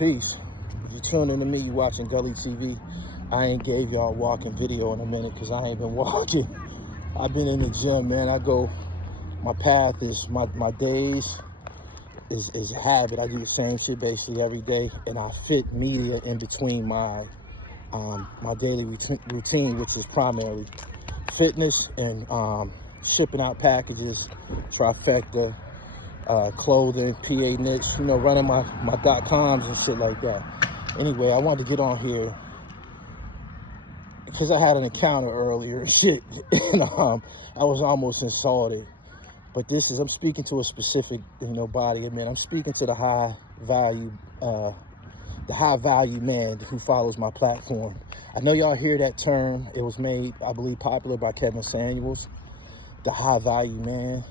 Peace. If you tuning to me, you watching Gully TV. I ain't gave y'all a walking video in a minute because I ain't been walking. I've been in the gym, man. My path is, my days is a habit. I do the same shit basically every day, and I fit media in between my daily routine, which is primarily fitness and shipping out packages, trifecta, clothing, PA niche, running my .coms and shit like that. Anyway, I wanted to get on here because I had an encounter earlier and shit, and I was almost insulted. But I'm speaking to a specific, body. I'm speaking to the high value man who follows my platform. I know y'all hear that term. It was made, I believe, popular by Kevin Samuels, the high value man.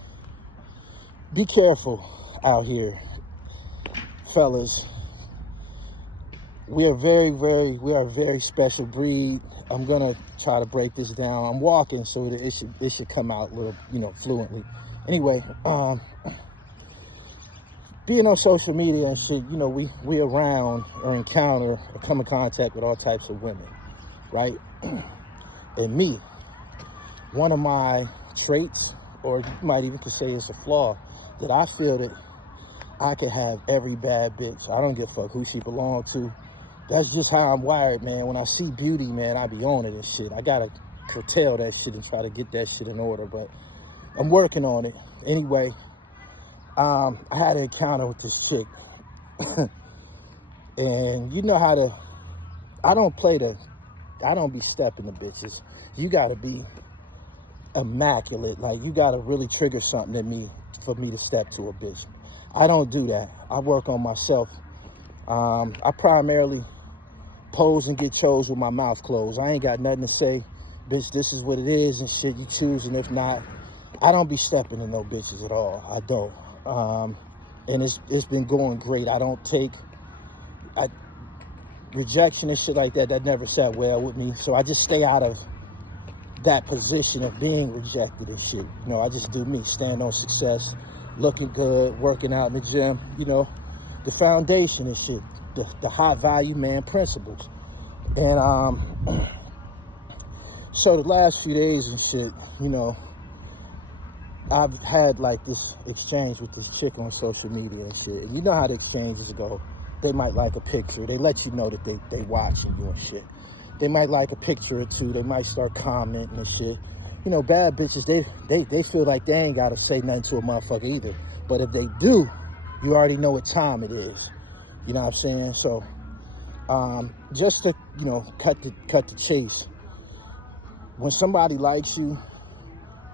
Be careful out here, fellas. We are a very special breed. I'm gonna try to break this down. I'm walking, so that it should come out a little, fluently. Anyway, being on social media and shit, we around or encounter or come in contact with all types of women, right? And me, one of my traits, or you might even could say it's a flaw, that I feel that I could have every bad bitch. I don't give a fuck who she belong to. That's just how I'm wired, man. When I see beauty, man, I be on it and shit. I gotta curtail that shit and try to get that shit in order, but I'm working on it. Anyway, I had an encounter with this chick. And you know how I don't be stepping the bitches. You gotta be immaculate. Like, you gotta really trigger something in me for me to step to a bitch. I don't do that. I work on myself. I primarily pose and get chose with my mouth closed. I ain't got nothing to say. Bitch, this is what it is and shit, you choose, and if not, I don't be stepping in no bitches at all. I don't. And it's been going great. I don't take rejection and shit like that. That never sat well with me. So I just stay out of that position of being rejected and shit. I just do me. Stand on success, looking good, working out in the gym. The foundation and shit. The high value man principles. And so the last few days and shit, I've had like this exchange with this chick on social media and shit. And you know how the exchanges go. They might like a picture. They let you know that they watching you and shit. They might like a picture or two. They might start commenting and shit. Bad bitches, they feel like they ain't got to say nothing to a motherfucker either. But if they do, you already know what time it is. You know what I'm saying? So, just to, cut the chase. When somebody likes you,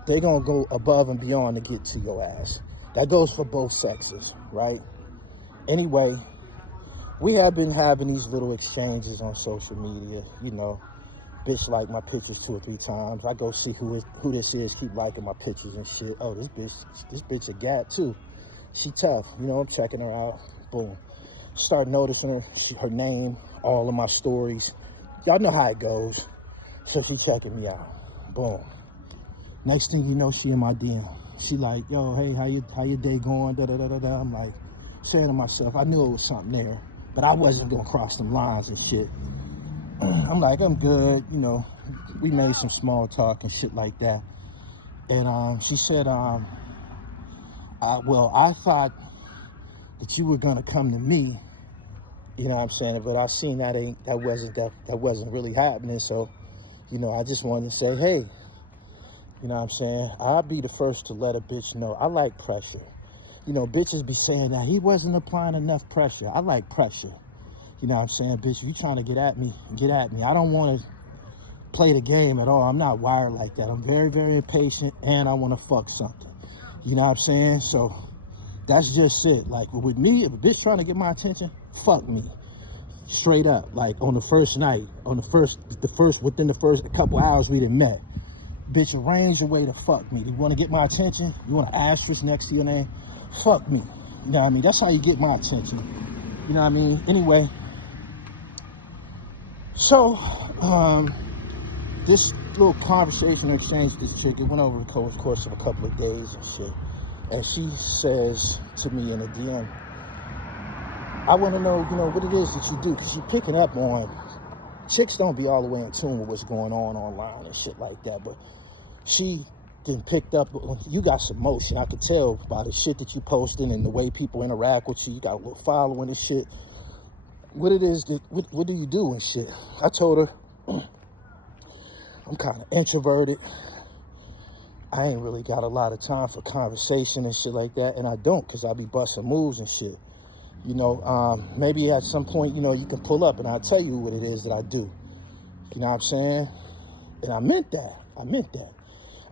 they're going to go above and beyond to get to your ass. That goes for both sexes, right? Anyway, we have been having these little exchanges on social media. Bitch like my pictures 2 or 3 times. I go see who this is, keep liking my pictures and shit. Oh, this bitch a gat too. She tough, I'm checking her out. Boom. Start noticing her, her name, all of my stories. Y'all know how it goes. So she checking me out. Boom. Next thing you know, she in my DM. She like, yo, hey, how your day going? Da da da da da. I'm like, saying to myself, I knew it was something there, but I wasn't gonna cross them lines and shit. I'm like, I'm good, we made some small talk and shit like that. And she said, I thought that you were gonna come to me, you know what I'm saying, but I seen that wasn't really happening. So, I just wanted to say, hey, you know what I'm saying, I'll be the first to let a bitch know I like pressure. Bitches be saying that he wasn't applying enough pressure. I like pressure. You know what I'm saying, bitch, you trying to get at me, get at me. I don't want to play the game at all. I'm not wired like that. I'm very, very impatient, and I want to fuck something. You know what I'm saying? So that's just it. Like, with me, if a bitch trying to get my attention, fuck me. Straight up. Like, on the first night, within the first couple hours we done met, bitch arranged a way to fuck me. You want to get my attention? You want an asterisk next to your name? Fuck me. You know what I mean? That's how you get my attention. You know what I mean? Anyway, so this little conversation exchange with this chick, it went over the course of a couple of days and shit. And she says to me in a DM, I want to know, you know, what it is that you do, because you're picking up on, chicks don't be all the way in tune with what's going on online and shit like that, but she getting picked up. You got some motion. I could tell by the shit that you posting and the way people interact with you. You got a little following and shit. What it is that, what do you do and shit? I told her, I'm kind of introverted. I ain't really got a lot of time for conversation and shit like that, and I don't, because I be busting moves and shit. You know, maybe at some point, you know, you can pull up and I'll tell you what it is that I do. You know what I'm saying? And I meant that.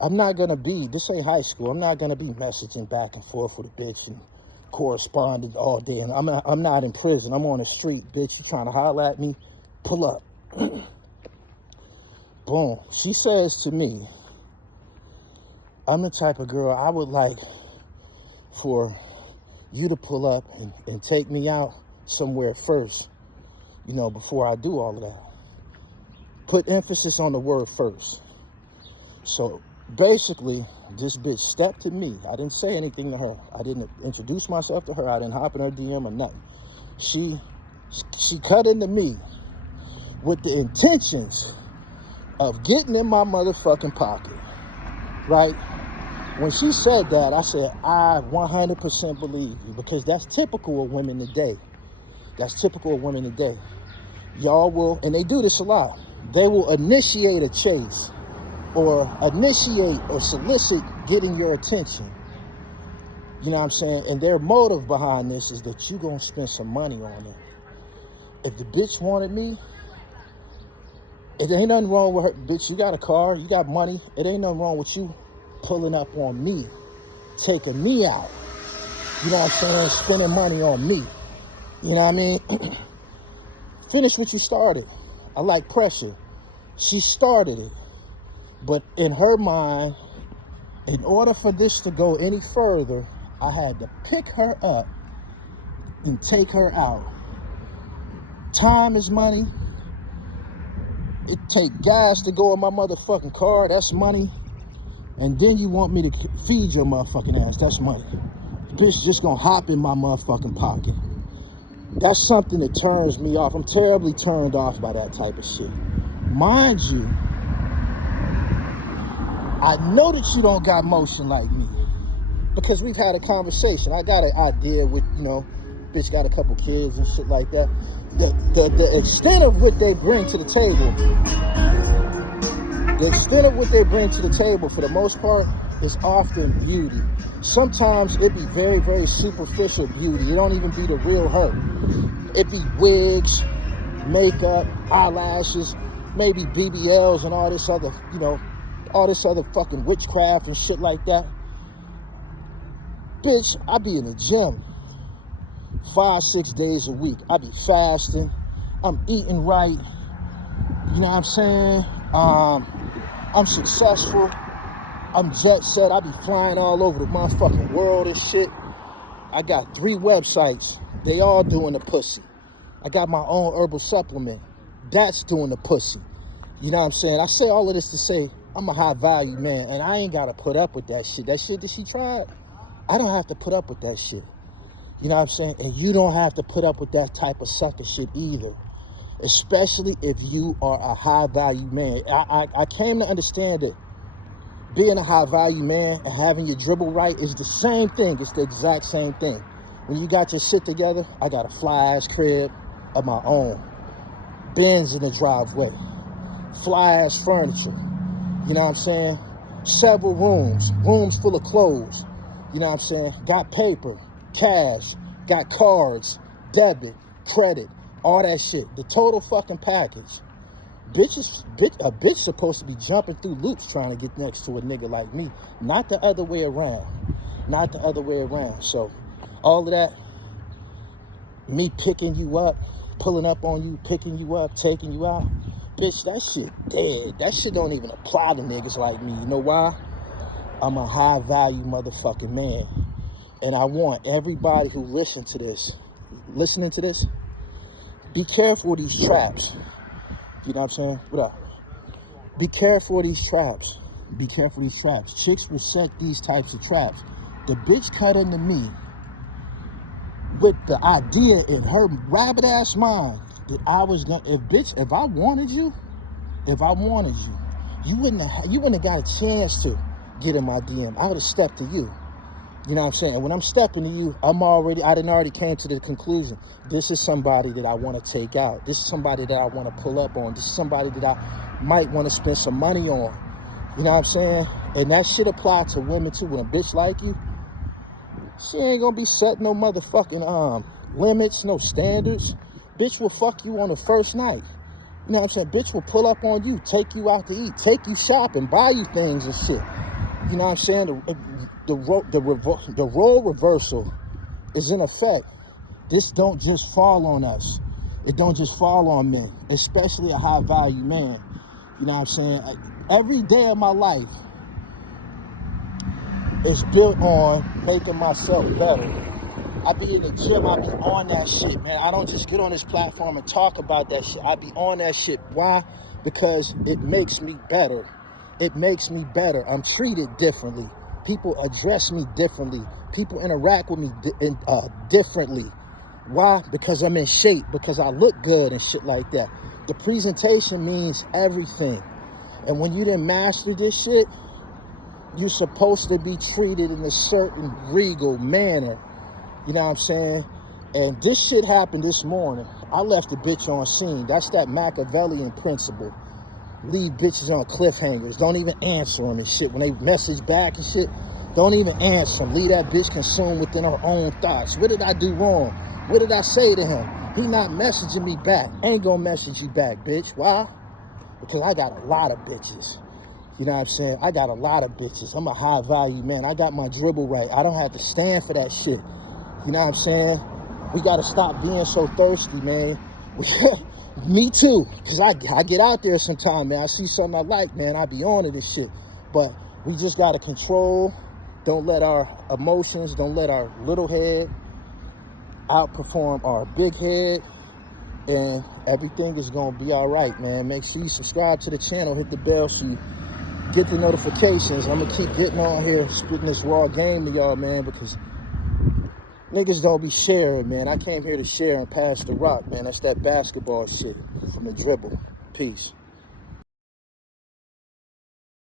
I'm not gonna be, this ain't high school, I'm not gonna be messaging back and forth with a bitch and corresponding all day. And I'm not in prison, I'm on the street, bitch. You trying to holler at me? Pull up. Boom. She says to me, I'm the type of girl I would like for you to pull up and take me out somewhere first, you know, before I do all of that. Put emphasis on the word first. So basically, this bitch stepped to me. I didn't say anything to her. I didn't introduce myself to her. I didn't hop in her DM or nothing. She cut into me with the intentions of getting in my motherfucking pocket, right? When she said that, I said, I 100% believe you, because that's typical of women today. Y'all will, and they do this a lot, they will initiate a chase or initiate or solicit getting your attention. You know what I'm saying? And their motive behind this is that you gonna spend some money on it. If the bitch wanted me, it ain't nothing wrong with her. Bitch, you got a car, you got money. It ain't nothing wrong with you pulling up on me, taking me out. You know what I'm saying? Spending money on me. You know what I mean? Finish what you started. I like pressure. She started it. But in her mind, in order for this to go any further, I had to pick her up and take her out. Time is money. It take gas to go in my motherfucking car. That's money. And then you want me to feed your motherfucking ass. That's money. Bitch just gonna hop in my motherfucking pocket. That's something that turns me off. I'm terribly turned off by that type of shit. Mind you, I know that you don't got motion like me, because we've had a conversation. I got an idea with, you know, bitch got a couple kids and shit like that. The extent of what they bring to the table, for the most part, is often beauty. Sometimes it be very, very superficial beauty. It don't even be the real her. It be wigs, makeup, eyelashes, maybe BBLs and all this other, you know, all this other fucking witchcraft and shit like that. Bitch, I be in the gym 5-6 days a week. I be fasting. I'm eating right. You know what I'm saying? I'm successful. I'm jet set. I be flying all over the motherfucking world and shit. I got 3 websites. They all doing the pussy. I got my own herbal supplement. That's doing the pussy. You know what I'm saying? I say all of this to say I'm a high value man, and I ain't got to put up with that shit. That shit that she tried, I don't have to put up with that shit. You know what I'm saying? And you don't have to put up with that type of sucker shit either. Especially if you are a high value man. I came to understand that being a high value man and having your dribble right is the same thing. It's the exact same thing. When you got your shit together, I got a fly ass crib of my own. Benz in the driveway. Fly ass furniture. You know what I'm saying? Several rooms full of clothes. You know what I'm saying? Got paper, cash, got cards, debit, credit, all that shit. The total fucking package. A bitch supposed to be jumping through loops trying to get next to a nigga like me. Not the other way around. So, all of that, me picking you up, pulling up on you, picking you up, taking you out, bitch, that shit dead. That shit don't even apply to niggas like me. You know why? I'm a high value motherfucking man. And I want everybody who listening to this, be careful of these traps. You know what I'm saying? What up? Be careful of these traps. Chicks will set these types of traps. The bitch cut into me with the idea in her rabbit ass mind that I was gonna, if I wanted you, you wouldn't have got a chance to get in my DM. I would have stepped to you. You know what I'm saying? And when I'm stepping to you, I done already came to the conclusion. This is somebody that I want to take out. This is somebody that I want to pull up on. This is somebody that I might want to spend some money on. You know what I'm saying? And that shit apply to women too. When a bitch like you, she ain't gonna be setting no motherfucking limits, no standards. Bitch will fuck you on the first night. You know what I'm saying? Bitch will pull up on you, take you out to eat, take you shopping, buy you things and shit. You know what I'm saying? The role reversal is in effect. This don't just fall on us. It don't just fall on men, especially a high value man. You know what I'm saying? Every day of my life is built on making myself better. I be in the gym, I be on that shit, man. I don't just get on this platform and talk about that shit. I be on that shit. Why? Because it makes me better. It makes me better. I'm treated differently. People address me differently. People interact with me differently. Why? Because I'm in shape, because I look good and shit like that. The presentation means everything. And when you didn't master this shit, you're supposed to be treated in a certain regal manner. You know what I'm saying? And this shit happened this morning. I left the bitch on scene. That's that Machiavellian principle. Leave bitches on cliffhangers. Don't even answer them and shit. When they message back and shit, don't even answer them. Leave that bitch consumed within her own thoughts. What did I do wrong? What did I say to him? He not messaging me back. Ain't gonna message you back, bitch. Why? Because I got a lot of bitches. You know what I'm saying? I got a lot of bitches. I'm a high value man. I got my dribble right. I don't have to stand for that shit. You know what I'm saying? We got to stop being so thirsty, man. Me too, because I get out there sometime, man. I see something I like, man. I be on it and shit. But we just got to control. Don't let our emotions, don't let our little head outperform our big head. And everything is going to be all right, man. Make sure you subscribe to the channel. Hit the bell so you get the notifications. I'm going to keep getting on here, spitting this raw game to y'all, man, because niggas don't be sharing, man. I came here to share and pass the rock, man. That's that basketball shit from the dribble. Peace.